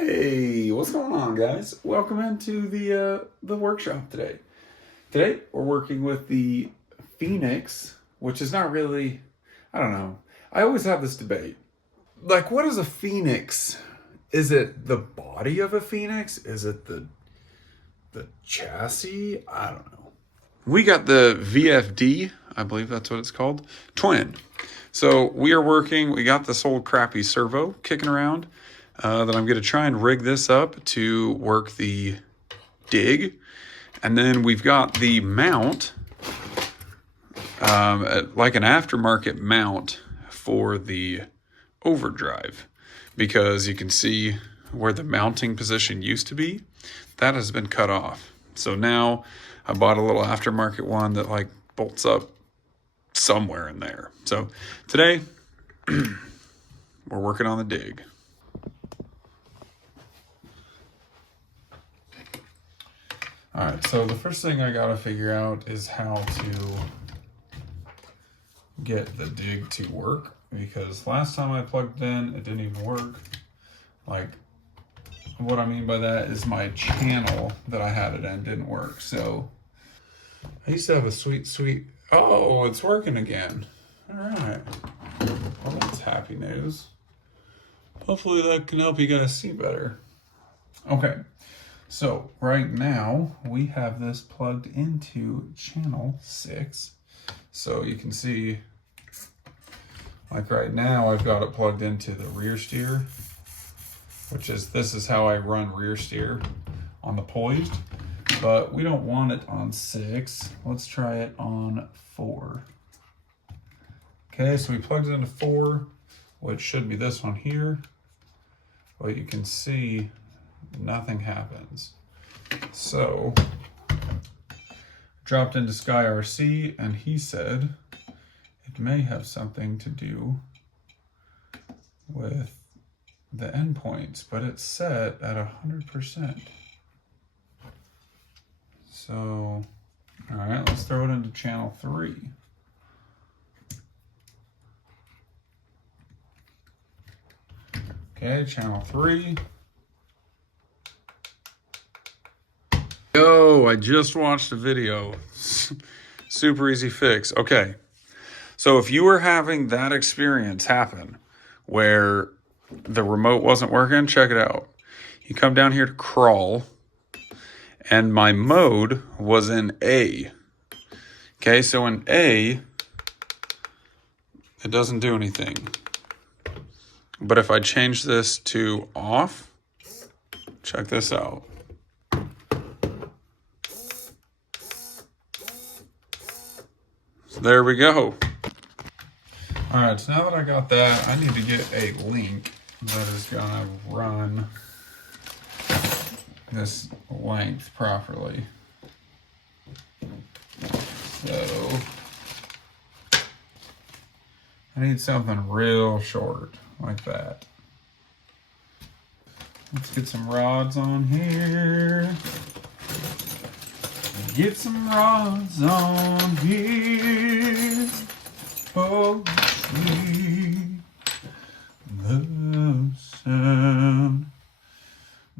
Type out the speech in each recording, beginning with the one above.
Hey, what's going on, guys? Welcome into the workshop today. Today we're working with the Phoenix, which is not really, I don't know. I always have this debate. Like, what is a Phoenix? Is it the body of a Phoenix? Is it the chassis? I don't know. We got the VFD, I believe that's what it's called, twin. So we got this old crappy servo kicking around. That I'm going to try and rig this up to work the dig. And then we've got the mount, like an aftermarket mount for the overdrive. Because you can see where the mounting position used to be, that has been cut off. So now I bought a little aftermarket one that like bolts up somewhere in there. So today, we're working on the dig. All right, so the first thing I gotta figure out is how to get the dig to work, because last time I plugged it in, it didn't even work. Like, what I mean by that is my channel that I had it in didn't work. So I used to have a sweet, oh, it's working again. All right, well, that's happy news. Hopefully that can help you guys see better. Okay. So right now we have this plugged into channel 6. So you can see, like right now I've got it plugged into the rear steer, this is how I run rear steer on the poised, but we don't want it on 6. Let's try it on 4. Okay, so we plugged it into 4, which should be this one here, but you can see nothing happens. So dropped into Sky RC, and he said it may have something to do with the endpoints, but it's set at 100%. So, all right, let's throw it into channel 3. Okay, channel 3. Yo, I just watched a video. Super easy fix. Okay, so if you were having that experience happen where the remote wasn't working, check it out. You come down here to crawl, and my mode was in A. Okay, so in A, it doesn't do anything. But if I change this to off, check this out. There we go. All right, so now that I got that, I need to get a link that is gonna run this length properly. So I need something real short like that. Let's get some rods on here. Get some rods on here. Oh, sweet the sound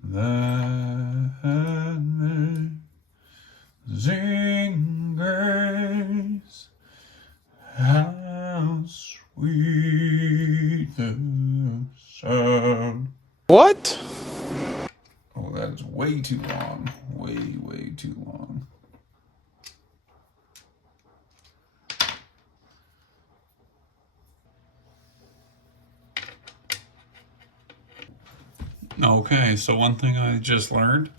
that amazing grace. How sweet the sound. What? Oh, that is way too long. Way too long. Okay, so one thing I just learned,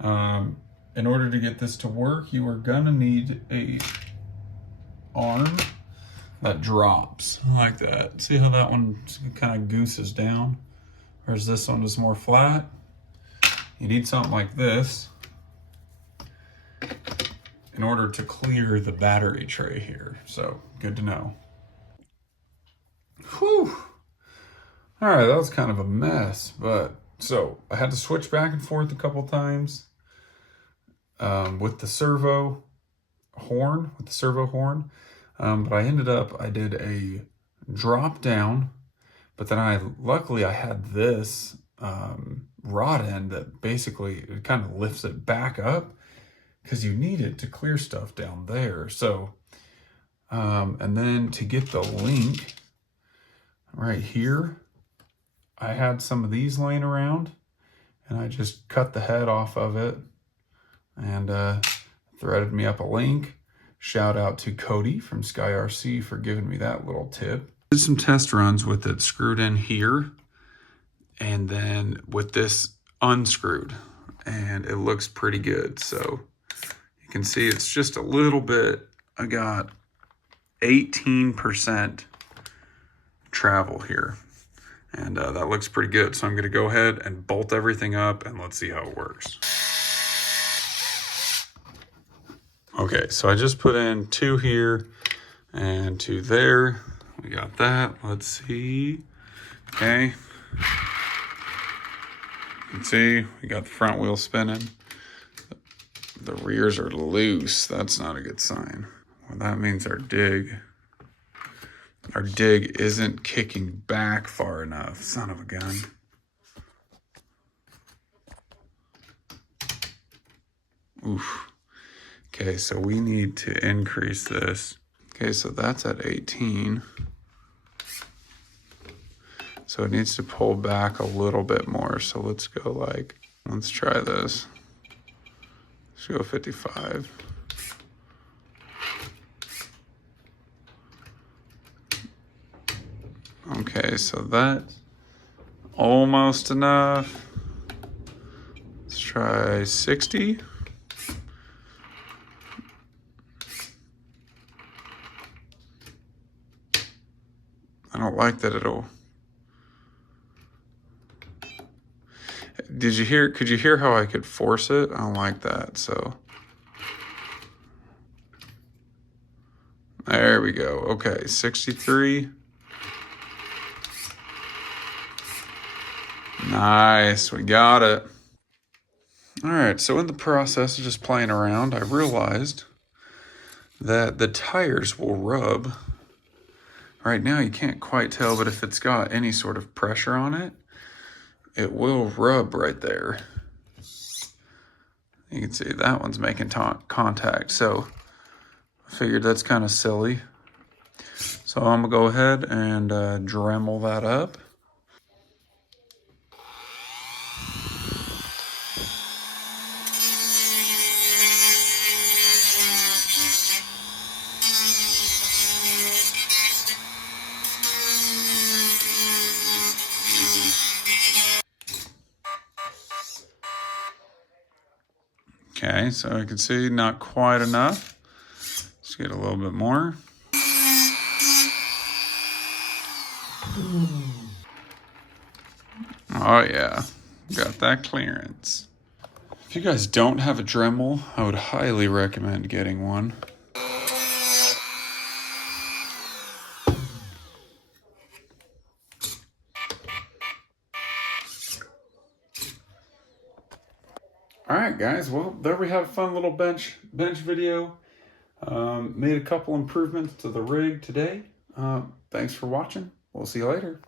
in order to get this to work, you are gonna need a arm that drops like that. See how that one kind of gooses down? Whereas this one is more flat. You need something like this in order to clear the battery tray here. So, good to know. Whew. All right, that was kind of a mess, but so I had to switch back and forth a couple times with the servo horn, but I did a drop down, but then luckily I had this rod end that basically it kind of lifts it back up because you need it to clear stuff down there. So, and then to get the link right here, I had some of these laying around and I just cut the head off of it and threaded me up a link. Shout out to Cody from SkyRC for giving me that little tip. Did some test runs with it screwed in here and then with this unscrewed, and it looks pretty good. So you can see it's just a little bit, I got 18% travel here, and that looks pretty good. So I'm gonna go ahead and bolt everything up and let's see how it works. Okay, so I just put in 2 here and 2 there. We got that. Let's see. Okay. You can see we got the front wheel spinning. The rears are loose. That's not a good sign. Well, that means our dig isn't kicking back far enough. Son of a gun. Oof. Okay, so we need to increase this. Okay, so that's at 18. So it needs to pull back a little bit more. So let's go like, let's try this. Let's go 55. Okay, so that's almost enough. Let's try 60. I don't like that it'll... Could you hear how I could force it? I don't like that, so. There we go. Okay, 63. Nice, we got it. All right, so in the process of just playing around, I realized that the tires will rub. Right now you can't quite tell, but if it's got any sort of pressure on it, it will rub right there. You can see that one's making contact. So I figured that's kind of silly. So I'm gonna go ahead and Dremel that up. Okay, so I can see not quite enough. Let's get a little bit more. Oh yeah, got that clearance. If you guys don't have a Dremel, I would highly recommend getting one. All right, guys, well, there we have a fun little bench video. Made a couple improvements to the rig today. Thanks for watching. We'll see you later.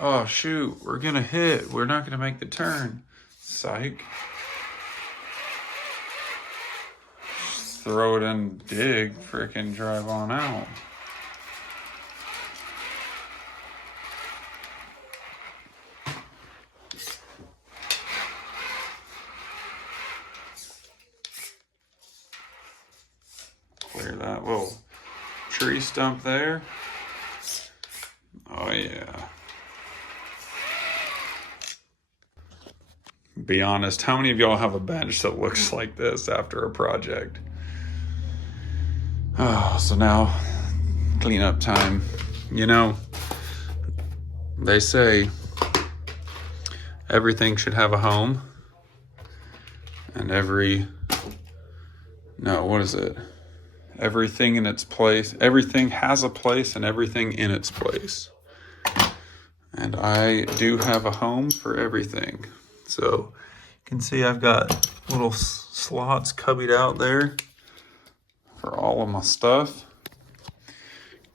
Oh, shoot, we're gonna hit. We're not gonna make the turn. Psych. Just throw it in, dig, frickin' drive on out. Clear that little tree stump there. Oh yeah. Be honest, how many of y'all have a bench that looks like this after a project? Oh, so now cleanup time. You know, they say everything should have a home and everything in its place. Everything has a place and everything in its place. And I do have a home for everything. So you can see I've got little slots cubbied out there for all of my stuff.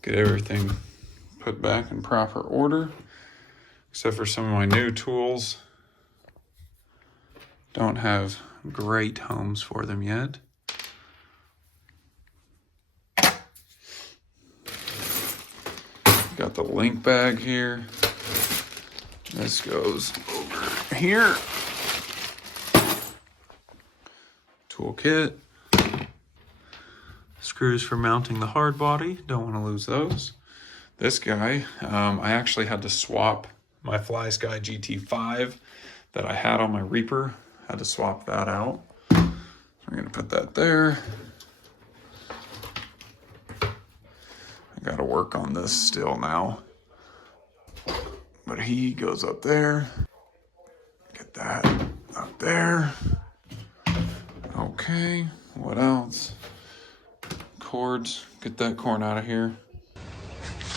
Get everything put back in proper order, except for some of my new tools. Don't have great homes for them yet. Got the link bag here. This goes over here. Toolkit. Screws for mounting the hard body. Don't want to lose those. This guy, I actually had to swap my Fly Sky GT5 that I had on my Reaper. Had to swap that out. So I'm gonna put that there. I gotta work on this still now. But he goes up there. Get that up there. Okay, what else? Cords, get that cord out of here.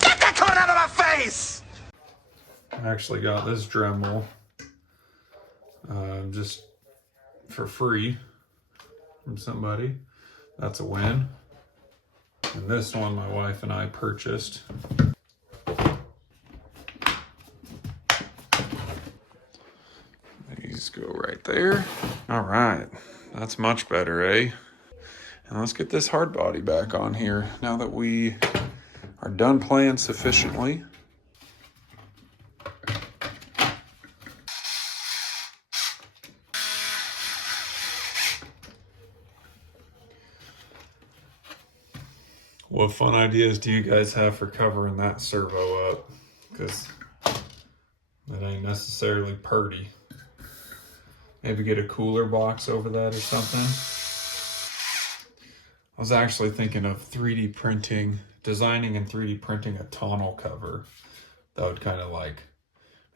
Get that cord out of my face! I actually got this Dremel just for free from somebody. That's a win. And this one my wife and I purchased. These go right there. All right, that's much better, eh? And let's get this hard body back on here now that we are done playing sufficiently. What fun ideas do you guys have for covering that servo up? Because that ain't necessarily purty. Maybe get a cooler box over that or something. I was actually thinking of 3D printing, designing and 3D printing a tonneau cover. That would kind of like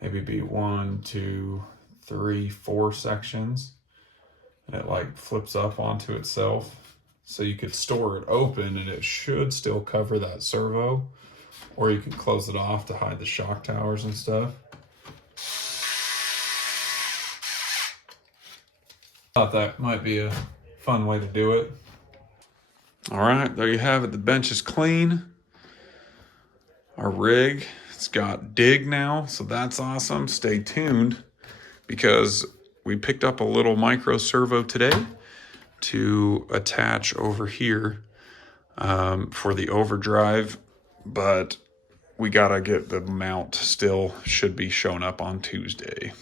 maybe be 1, 2, 3, 4 sections. And it like flips up onto itself. So you could store it open and it should still cover that servo. Or you could close it off to hide the shock towers and stuff. Thought that might be a fun way to do it. All right, there you have it. The bench is clean. Our rig, it's got dig now, so that's awesome. Stay tuned because we picked up a little micro servo today to attach over here for the overdrive, but we gotta get the mount still, should be showing up on Tuesday.